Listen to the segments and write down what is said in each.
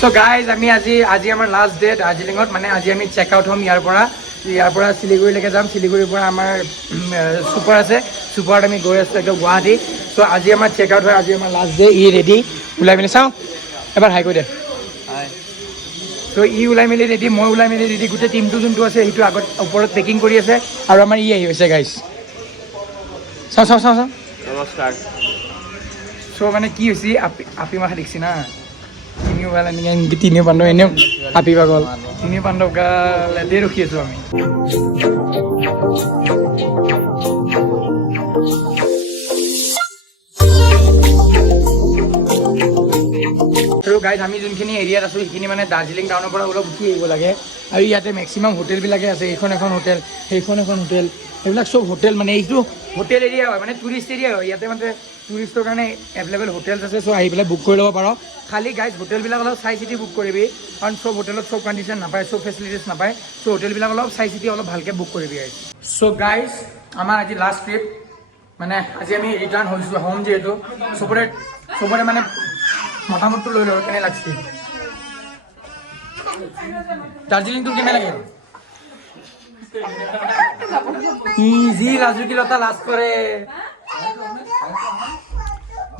so guys আমি আজি আমাৰ লাষ্ট ডে দাৰ্জিলিঙত মানে আজি আমি চেক আউট হ'ম ইয়াৰ পৰা শিলিগুৰিলৈকে যাম শিলিগুৰিৰ পৰা আমাৰ ছুপাৰ আছে ছুপাৰত আমি গৈ আছোঁ একদম গুৱাহাটী চ' আজি আমাৰ চেক আউট হয় আজি আমাৰ লাষ্ট ডে ই ৰেডি ওলাই মেলি চাওঁ এবাৰ হাই কৈ দে চ' ই ওলাই মেলি ৰেডি মই ওলাই মেলি ৰেডি গোটেই টিমটো যোনটো আছে সেইটো আগত ওপৰত পেকিং কৰি আছে আৰু আমাৰ ই আহি হৈছে গাইজ চাওঁ নমস্কাৰ চ' মানে কি হৈছে আপি মাখা দেখিছি না তিনিও ভাল এনেকৈ তিনিও পাণ্ডৱ এনেও আপি পাগল তিনিও পাণ্ডৱ গাল এতে ৰখি আছোঁ আমি আৰু গাইজ আমি যোনখিনি এৰিয়াত আছোঁ সেইখিনি মানে দাৰ্জিলিং টাউনৰ পৰা অলপ উঠি আহিব লাগে আৰু ইয়াতে মেক্সিমাম হোটেলবিলাকে আছে এইখন এখন হোটেল সেইখন এখন হোটেল এইবিলাক চব হোটেল মানে এইটো হোটেল এৰিয়া হয় মানে টুৰিষ্ট এৰিয়া হয় ইয়াতে মানে টুৰিষ্টৰ কাৰণে এভেইলেবল হোটেলছ আছে চ' আহি পেলাই বুক কৰি ল'ব পাৰ খালি গাইজ হোটেলবিলাক অলপ চাই চিতি বুক কৰিবি কাৰণ চব হোটেলত চব কণ্ডিশ্যন নাপায় চব ফেচিলিটিছ নাপায় চ' হোটেলবিলাক অলপ চাই চিতি অলপ ভালকৈ বুক কৰিবি গাইজ চ' গাইজ আমাৰ আজি লাষ্ট ট্ৰিপ মানে আজি আমি ৰিটাৰ্ণ হৈছোঁ হোম যিহেতু চবৰে মানে মতামতটো লৈ লওঁ কেনে লাগছে দাৰ্জিলিংটো কেনে লাগিল যি ৰাজুকিলতা লাজ কৰে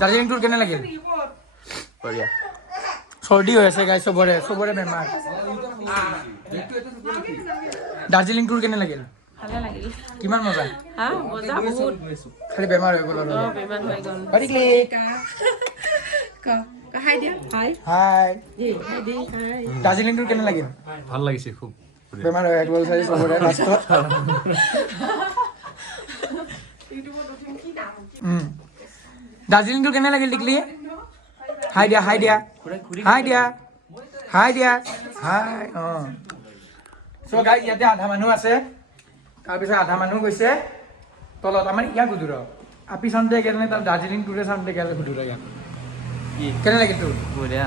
দাৰ্জিলিং টুৰ কেনে লাগিল বঢ়িয়া চৰ্দি হৈ আছে গাই চবৰে বেমাৰ দাৰ্জিলিং টুৰ কেনে লাগিল কিমান মজা খালি বেমাৰ হৈ গ'ল দাৰ্জিলিং টুৰ কেনে লাগিল ভাল লাগিছে খুব বেমাৰ হৈ গ'ল চাৰি চবৰে লাষ্টত দাৰ্জিলিংটো কেনে লাগিল টিকলি হাই দিয়া অঁ চ' গাইজ ইয়াতে আধা মানুহ আছে তাৰপিছত আধা মানুহ গৈছে তলত আমাৰ ইয়াক সুধুৰ আপি চাওঁতে কেনে তাৰ দাৰ্জিলিং টুৰে চাওঁতে কেনে সুধুৰ ইয়াক কেনে লাগিল তোৰ বঢ়িয়া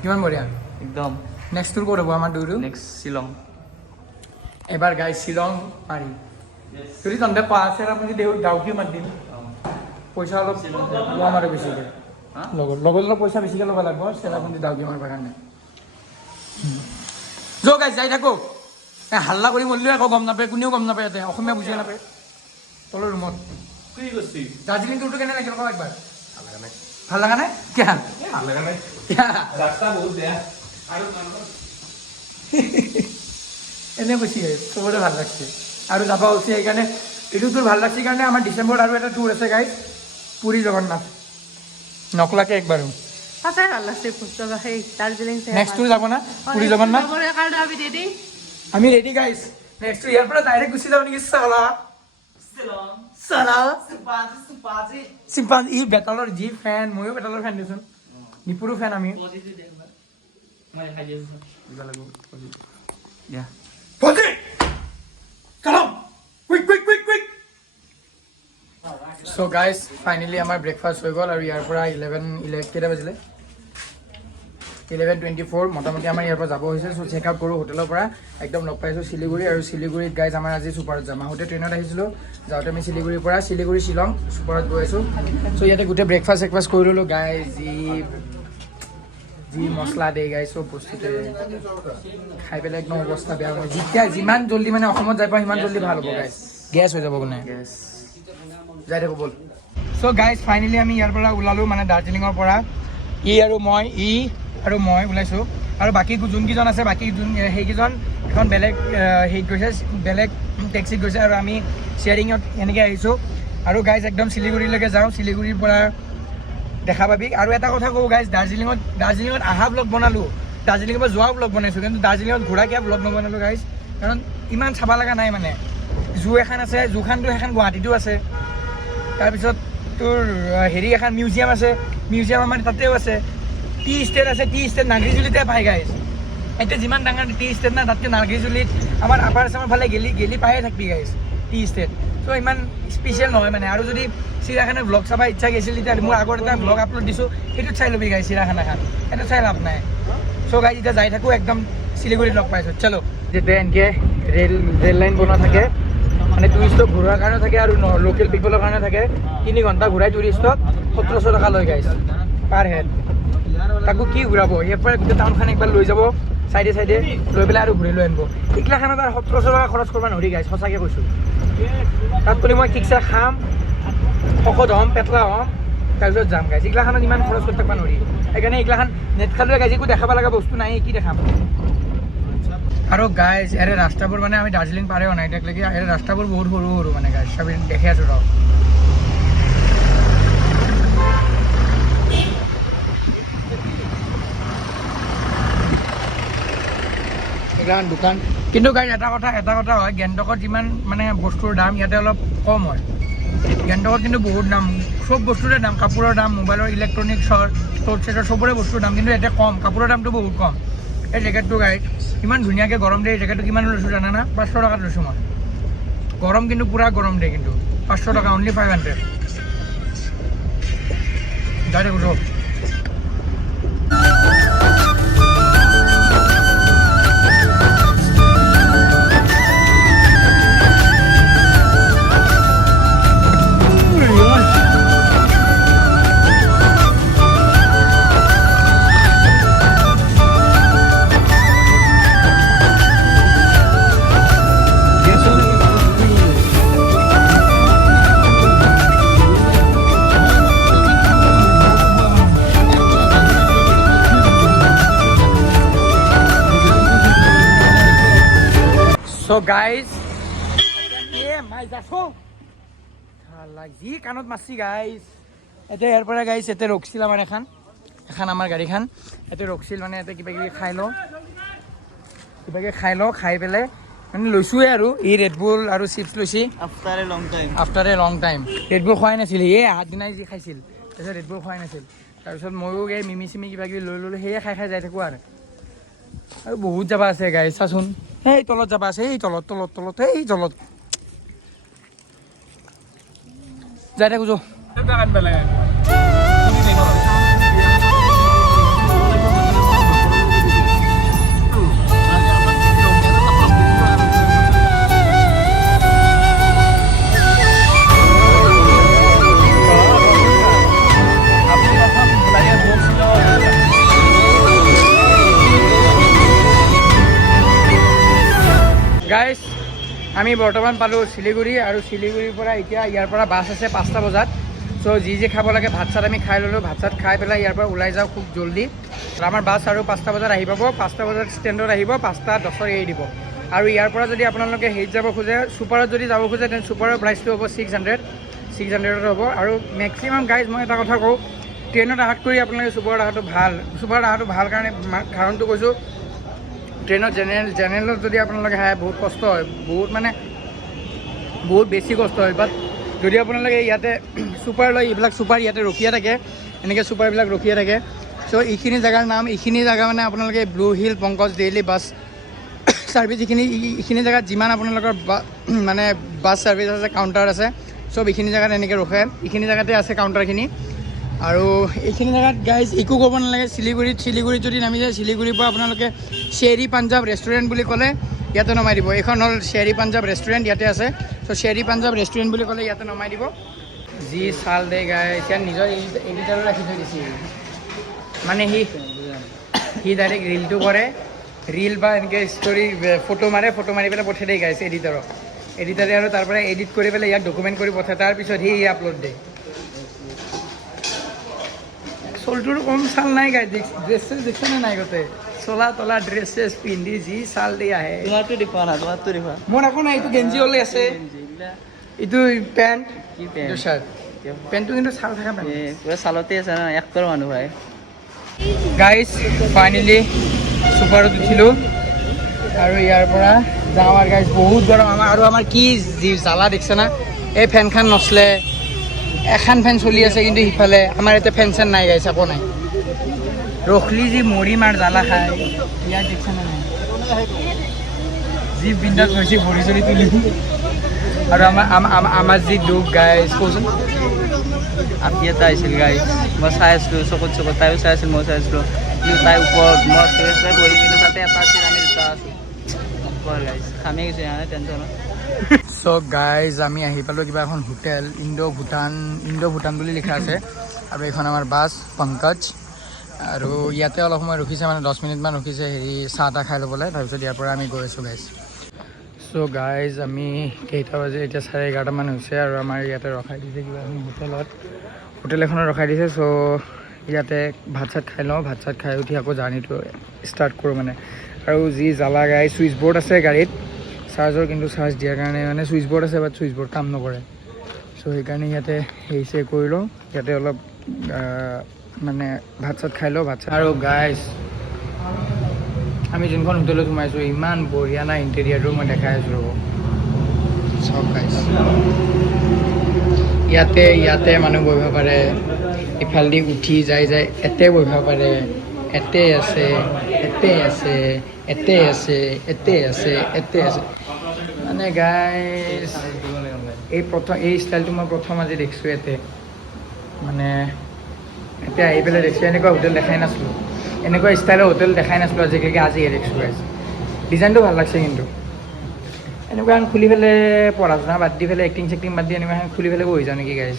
কিমান বঢ়িয়া একদম নেক্সট টুৰ ক'ত হ'ব আমাৰ দুয়ো নেক্সট শ্বিলং এবাৰ গাইজ শ্বিলং পাৰি যদি তহঁতে পাছে আপুনি ডাউকি মাত দিম পইচা অলপ ল'ম আৰু বেছিকৈ লগত অলপ পইচা বেছিকৈ ল'ব লাগিব চেৰাপুঞ্জী ডাউকি মাৰিবৰ কাৰণে যৌ গাইজ যাই থাকোঁ হাল্লা কৰি মৰিলেও একো গম নাপায় কোনেও গম নাপায় ইয়াতে অসমীয়া বুজিয়ে নাপায় তলৰ ৰুমত দাৰ্জিলিং টুৰটো কেনে লাগিল কওঁ একবাৰ ভাল লগা নাই কিয় ৰাস্তা বহুত বেয়া এনে কৈছে চবৰে ভাল লাগছে আৰু যাব হৈছে সেইকাৰণে এইটো তোৰ ভাল লাগছে কাৰণে আমাৰ ডিচেম্বৰত আৰু এটা টুৰ আছে গাইজ পুৰী জগন্নাথ নকলাকে একবাৰো সঁচাই ভাল লাগছে সেই দাৰ্জিলিং নেক্সট টুৰ যাব না পুৰী জগন্নাথ আমি ৰেডি গাইজ নেক্সট ইয়াৰ পৰা ডাইৰেক্ট গুচি যাওঁ নেকি চিম্পাঞ্জি ই বেতালৰ যি ফেন ময়ো বেতালৰ ফেন দিছোন নিপুৰো ফেন আমি চ' গাইজ ফাইনেলি আমাৰ ব্ৰেকফাষ্ট হৈ গ'ল আৰু ইয়াৰ পৰা 11 কেইটা বাজিলে 11:24 মোটামুটি আমাৰ ইয়াৰ পৰা যাব হৈছে চ' চেক আউট কৰোঁ হোটেলৰ পৰা একদম লগ পাইছোঁ শিলিগুৰি আৰু শিলিগুৰিত গাইজ আমাৰ আজি ছুপাৰত যাম আহোঁতে ট্ৰেইনত আহিছিলোঁ যাওঁতে আমি শিলিগুৰিৰ পৰা শিলিগুৰি শ্বিলং ছুপাৰত গৈ আছোঁ চ' ইয়াতে গোটেই ব্ৰেকফাষ্ট কৰি ল'লোঁ গাইজ যি মছলা দিয়ে গাইজ চব বস্তুতে খাই পেলাই একদম অৱস্থা বেয়া হয় যেতিয়া যিমান জল্দি মানে অসমত যাই পাওঁ সিমান জল্দি ভাল হ'ব গাইজ গেছ হৈ যাব কোনে যাই থাকোঁ ব'ল চ' গাইজ ফাইনেলি আমি ইয়াৰ পৰা ওলালোঁ মানে দাৰ্জিলিঙৰ পৰা ই আৰু মই ওলাইছোঁ আৰু বাকী যোনকেইজন আছে সেইকেইজন এখন বেলেগ হেৰিত গৈছে বেলেগ টেক্সিত গৈছে আৰু আমি শ্বেয়াৰিঙত এনেকৈ আহিছোঁ আৰু গাইজ একদম শিলিগুৰিলৈকে যাওঁ শিলিগুৰিৰ পৰা দেখা পাবি আৰু এটা কথা কওঁ গাইজ দাৰ্জিলিঙত অহা ব্লগ বনালোঁ দাৰ্জিলিঙৰ পৰা যোৱা ব্লগ বনাইছোঁ কিন্তু দাৰ্জিলিঙত ঘূৰা কিয় ব্লগ নবনালোঁ গাইজ কাৰণ ইমান চাব লগা নাই মানে জু এখন আছে জুখনটো সেইখন গুৱাহাটীতো আছে তাৰপিছত তোৰ হেৰি এখন মিউজিয়াম আছে মিউজিয়াম আমাৰ তাতেও আছে টি ষ্টেট আছে টি ষ্টেট নাৰ্গিজুলিতে পাই গাইজ এতিয়া যিমান ডাঙৰ টি ষ্টেট না তাতকৈ নাৰ্গিজুলিত আমাৰ আপাৰ আছামৰ ফালে গেলি পায়ে থাকবি গাইজ টি ষ্টেট চ' ইমান স্পেচিয়েল নহয় মানে আৰু যদি চিৰিয়াখানাৰ ব্লগ চাব ইচ্ছা গৈছিল তেতিয়া মোৰ আগত এটা ব্লগ আপলোড দিছোঁ সেইটোত চাই ল'বি গাইজ চিৰিয়াখানাখন সেইটো চাই লাভ নাই চ' গাইজ এতিয়া যাই থাকোঁ একদম শিলিগুৰিত লগ পাইছোঁ চলো যেতিয়া এনেকৈ ৰেল লাইন বনোৱা থাকে মানে টুৰিষ্টক ঘূৰাৰ কাৰণে থাকে আৰু লোকেল পিপলৰ কাৰণে থাকে 3 ঘণ্টা ঘূৰাই টুৰিষ্টক 1700 টকা লয় গাইজ পাৰ হেড তাকো কি ঘূৰাব ইয়াৰ পৰা গোটেই টাউনখন একবাৰ লৈ যাব চাইডে চাইডে লৈ পেলাই আৰু ঘূৰি লৈ আনিব এইগিলাখানত আৰু 1700 টকা খৰচ কৰিব নোৱাৰি গাইজ সঁচাকৈ কৈছোঁ তাত কৰি মই ঠিকছে খাম শকত হ'ম পেটলা হ'ম তাৰপিছত যাম গাইজ এইগিলাখানত ইমান খৰচ কৰি থাকিব নোৱাৰি সেইকাৰণে এইগিলাখান নেট খালোৱে গাইজ একো দেখাব লগা বস্তু নাই কি দেখাম আৰু গাইজ ইয়াৰে ৰাস্তাবোৰ মানে আমি দাৰ্জিলিং পাৰে হোৱা নাই এতিয়ালৈকে ইয়াৰে ৰাস্তাবোৰ বহুত সৰু সৰু মানে গাইজ আমি দেখি আছোঁ ৰহ এইগিলাখান দোকান কিন্তু গাইজ এটা কথা হয় গেংটকত যিমান মানে বস্তুৰ দাম ইয়াতে অলপ কম হয় গেংটকত কিন্তু বহুত দাম চব বস্তুৰে দাম কাপোৰৰ দাম মোবাইলৰ ইলেক্ট্ৰনিক্সৰ টোট চেটৰ চবৰে বস্তুৰ দাম কিন্তু ইয়াতে কম কাপোৰৰ দামটো বহুত কম এই জেকেটটো গাইজ ইমান ধুনীয়াকৈ গৰম দিয়ে এই জেকেটটো কিমান লৈছোঁ জানা না 500 টকাত লৈছোঁ মই গৰম কিন্তু পূৰা গৰম দিয়ে কিন্তু 500 টকা অনলি 500 যাই থাকোঁ So guys, যি কাণত মাছি গাইজ এতিয়া ইয়াৰ পৰা গাইজ ইয়াতে ৰখিছিল আমাৰ এখন আমাৰ গাড়ীখন ইয়াতে ৰখিছিল মানে ইয়াতে কিবা কিবি খাই লওঁ খাই পেলাই মানে লৈছোঁৱে আৰু এই ৰেডবুল আৰু চিপছ লৈছি after a long time Red Bull খোৱাই নাছিল এই হাত দিনাই যি খাইছিল তাৰপিছত ৰেডবুল খোৱাই নাছিল তাৰপিছত ময়ো এই মিমি চিমি কিবা কিবি লৈ ল'লোঁ সেয়ে খাই যাই থাকোঁ আৰু বহুত যাবা আছে গাইজ চাচোন সেই তলত যাবা আছে এই তলত এই তলত যাই থাকোঁ যো গাইজ আমি বৰ্তমান পালোঁ শিলিগুৰি আৰু শিলিগুৰিৰ পৰা এতিয়া ইয়াৰ পৰা বাছ আছে 5টা বজাত চ' যি খাব লাগে ভাত চাত আমি খাই ল'লোঁ ভাত চাত খাই পেলাই ইয়াৰ পৰা ওলাই যাওঁ খুব জল্দি আমাৰ বাছ আৰু 5টা বজাত আহি পাব 5টা বজাত ষ্টেণ্ডত আহিব 5:10 এৰি দিব আৰু ইয়াৰ পৰা যদি আপোনালোকে হেৰিত যাব খোজে ছুপাৰত যদি যাব খোজে তেন্তে ছুপাৰৰ প্ৰাইচটো হ'ব 600 হ'ব আৰু মেক্সিমাম গাইজ মই এটা কথা কওঁ ট্ৰেইনত অহাত কৰি আপোনালোকে ছুপাৰত অহাটো ভাল কাৰণটো কৈছোঁ ট্ৰেইনত জেনেৰেলত যদি আপোনালোকে আহে বহুত কষ্ট হয় বহুত বেছি কষ্ট হয় বাট যদি আপোনালোকে ইয়াতে ছুপাৰ লয় এইবিলাক ছুপাৰ ইয়াতে ৰখিয়ে থাকে এনেকৈ ছুপাৰবিলাক ৰখিয়ে থাকে চ' এইখিনি জেগাৰ নাম এইখিনি জেগা মানে আপোনালোকে Blue Hill Pankaj daily bus service এইখিনি জেগাত যিমান আপোনালোকৰ মানে বাছ ছাৰ্ভিচ আছে কাউণ্টাৰ আছে চব এইখিনি জেগাত এনেকৈ ৰখে এইখিনি জেগাতে আছে কাউণ্টাৰখিনি আৰু এইখিনি জেগাত গাইজ একো ক'ব নালাগে শিলিগুৰিত যদি নামি যায় শিলিগুৰিৰ পৰা আপোনালোকে শ্বেৰী পাঞ্জাৱ ৰেষ্টুৰেণ্ট বুলি ক'লে ইয়াতে নমাই দিব এইখন হ'ল শ্বেৰী পাঞ্জাৱ ৰেষ্টুৰেণ্ট ইয়াতে আছে চ' শ্বেৰী পাঞ্জাৱ ৰেষ্টুৰেণ্ট বুলি ক'লে ইয়াতে নমাই দিব যি চাল দে গাই এতিয়া নিজৰ এডিটাৰো ৰাখি থৈ দিছিল মানে সি ডাইৰেক্ট ৰিলটো কৰে ৰিল বা এনেকৈ ষ্টৰি ফটো মাৰি পেলাই পঠাই দিয়ে গাইছে এডিটাৰে আৰু তাৰ পৰা এডিট কৰি পেলাই ইয়াক ডকুমেণ্ট কৰি পঠায় তাৰপিছত সি আপলোড দিয়ে চলটোৰ কম চাল নাই গাই ড্ৰেছ চেছ দেখিছেনে নাই গোটেই চলা তলা ড্ৰেছ চেছ পিন্ধি যি চাল দি আহে মোৰ একো নাই এইটো গেঞ্জি হ'লে আছে এইটো পেণ্ট এইটো চাৰ্ট পেণ্টটো কিন্তু চাল থকা পেণ্ট চালতে আছে না এক্টৰ মানুহ ভাই গাইজ ফাইনেলি ছুপাৰত উঠিলোঁ আৰু ইয়াৰ পৰা যাওঁ আৰু গাইজ বহুত গৰম আমাৰ কি জ্বালা দেখিছে না এই ফেনখন নচলে এখন ফেন চলি আছে কিন্তু সিফালে আমাৰ ইয়াতে ফেন চেন নাই গাইছে একো নাই ৰখলি যি মৰি মাৰ জ্বালা খায় ইয়াত দেখিছে নাই যি বিন্দাত গৈছে ভৰি চৰি তুলি আৰু আমাৰ যি দুখ গাইজ কচোন আপি এটা আহিছিল গাইজ মই চাই আছিলোঁ চকুত তাইও চাই আছিল মই চাই আছিলোঁ কিন্তু তাই ওপৰত মই বহি কিন্তু তাতে এটা আছিল আমি দুটা আছোঁ গাইজ খামি গৈছে মানে টেনশ্যনত চ' গাইজ আমি আহি পালোঁ কিবা এখন হোটেল ইণ্ডো ভূটান বুলি লিখা আছে আৰু এইখন আমাৰ বাছ পংকজ আৰু ইয়াতে অলপ সময় ৰখিছে মানে 10 মিনিটমান ৰখিছে হেৰি চাহ তাহ খাই ল'বলৈ তাৰপিছত ইয়াৰ পৰা আমি গৈ আছোঁ গাইজ চ' গাইজ আমি কেইটা বাজে এতিয়া 11:30 মান হৈছে আৰু আমাৰ ইয়াতে ৰখাই দিছে কিবা এখন হোটেল এখনত ৰখাই দিছে চ' ইয়াতে ভাত চাত খাই লওঁ ভাত চাত খাই উঠি আকৌ জাৰ্ণিটো ষ্টাৰ্ট কৰোঁ মানে আৰু যি জ্বালা গাই ছুইচ বৰ্ড আছে গাড়ীত চাৰ্জৰ কিন্তু চাৰ্জ দিয়াৰ কাৰণে মানে ছুইচ বৰ্ড আছে বাট ছুইচ বৰ্ড কাম নকৰে চ' সেইকাৰণে ইয়াতে হেৰি কৰি লওঁ ইয়াতে অলপ মানে ভাত চাত খাই লওঁ ভাত চাত আৰু গাইজ আমি যোনখন হোটেলত সোমাইছোঁ ইমান বঢ়িয়া না ইণ্টেৰিয়াৰটো মই দেখাই আছোঁ ৰ'ব চব গাইজ ইয়াতে মানুহ বহিব পাৰে ইফালেদি উঠি যাই এতে বহিব পাৰে এতে আছে মানে গাইজ এই ষ্টাইলটো মই প্ৰথম আজি দেখিছোঁ ইয়াতে মানে এতিয়া আহি পেলাই দেখিছোঁ এনেকুৱা হোটেল দেখাই নাছিলোঁ এনেকুৱা ষ্টাইলৰ হোটেল দেখাই নাছিলোঁ আজিহে দেখিছোঁ গাইজ ডিজাইনটো ভাল লাগছে কিন্তু এনেকুৱা এখন খুলি পেলাই পঢ়া শুনা বাদ দি পেলাই এক্টিং চেক্টিং বাদ দি এনেকুৱা এখন খুলি পেলাই বহি যাওঁ নেকি গাইজ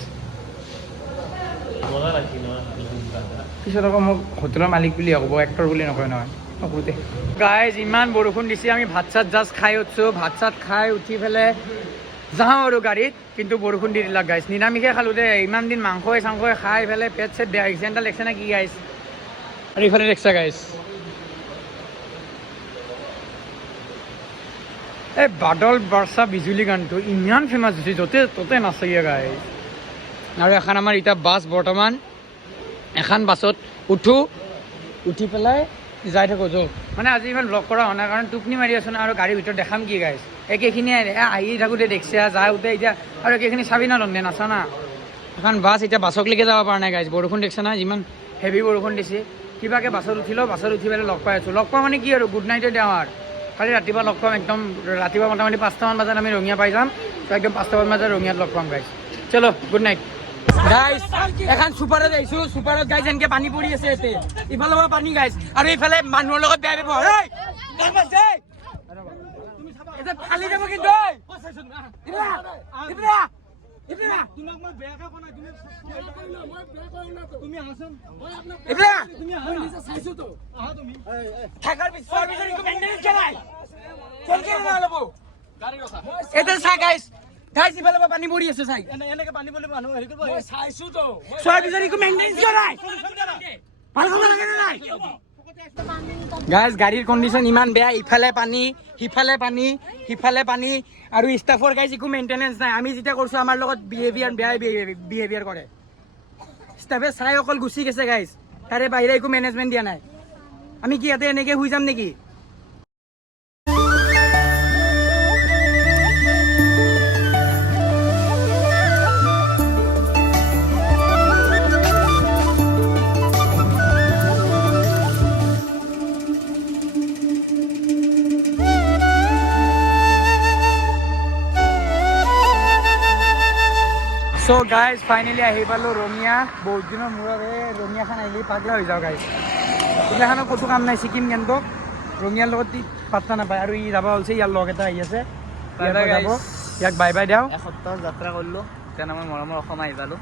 পিছত আকৌ মোক হোটেলৰ মালিক বুলি হ'ব এক্টৰ বুলি নকয় নহয় নকৰোঁতে গাইজ ইমান বৰষুণ দিছে আমি ভাত চাত জাষ্ট খাই উঠছোঁ ভাত চাত খাই উঠি পেলাই যাওঁ আৰু গাড়ীত কিন্তু বৰষুণ দি দিলাক গাইজ নিৰামিষে খালোঁ দে ইমান দিন মাংসই চাংসই খাই পেলাই পেট চেট বেয়া এক্সিডেণ্টটা লেখছে নে কি গাইজ আৰু ইফালে দেখিছা গাইজ এই বাদল বৰ্ষা বিজুলী গানটো ইমান ফেমাছ হৈছে য'তে ত'তে নাচায়ে গাইজ আৰু এখন আমাৰ এতিয়া বাছ বৰ্তমান এখন বাছত উঠি পেলাই যাই থাকোঁ য'ত মানে আজি ইমান ব্লগ কৰা হোৱা নাই কাৰণ টোপনি মাৰি আছোঁ আৰু গাড়ীৰ ভিতৰত দেখাম কি গাইজ একেখিনিয়ে আহি থাকোঁতে দেখিছে যাওঁতে এতিয়া আৰু একেখিনি চাবি না লণ্ডে নাচা না এখন বাছ এতিয়া বাছকলৈকে যাব পৰা নাই গাইজ বৰষুণ দেখিছে না যিমান হেভি বৰষুণ দিছে কিবাকৈ বাছত উঠিলোঁ বাছত উঠি পেলাই লগ পাই আছোঁ লগ পোৱা মানে কি আৰু গুড নাইটে দিওঁ আৰু খালি ৰাতিপুৱা লগ পাম একদম ৰাতিপুৱা মোটামুটি 5টামান বজাত আমি ৰঙিয়া পাই যাম তো একদম 5টামান বজাত ৰঙিয়াত লগ পাম গাইজ চলো গুড নাইট গাইজ এখন চুপাৰত আহিছোঁ চুপাৰত গাইজ এনেকৈ পানী পৰি আছে ইয়াতে ইফালৰ পৰা পানী গাইজ আৰু ইফালে মানুহৰ লগত বেয়া ব্যৱহাৰ ফালি যাব কিন্তু পানী পৰি আছে চাই এনেকে পানী পৰি মানুহ হেৰি কৰিব চাইছো তো চোৱাৰ পিছত একো মেইনটেইন কিয় নাই ভাল খবৰ লাগে নাই গাইজ গাড়ীৰ কণ্ডিশ্যন ইমান বেয়া ইফালে পানী সিফালে পানী আৰু ষ্টাফৰ গাইজ একো মেইনটেনেঞ্চ নাই আমি যেতিয়া কৰিছোঁ আমাৰ লগত বেয়া বিহেভিয়াৰ কৰে ষ্টাফে চাই অকল গুচি গৈছে গাইজ তাৰে বাহিৰে একো মেনেজমেণ্ট দিয়া নাই আমি কি ইয়াতে এনেকৈ শুই যাম নেকি চ' গাইজ ফাইনেলি আহি পালোঁ ৰঙিয়া বহুত দিনৰ মূৰত ৰঙিয়াখন আহিলে পাগলা হৈ যাওঁ গাইজ এইগিলাখনৰ ক'তো কাম নাই ছিকিম গেংটক ৰঙিয়াৰ লগত পাত্তা নাপায় আৰু ই যাব ওলছে ইয়াৰ লগ এটা আহি আছে ইয়াক বাই বাই দিওঁ এসপ্তাহ যাত্ৰা কৰিলোঁ তেনে মই মৰমৰ অসম আহি পালোঁ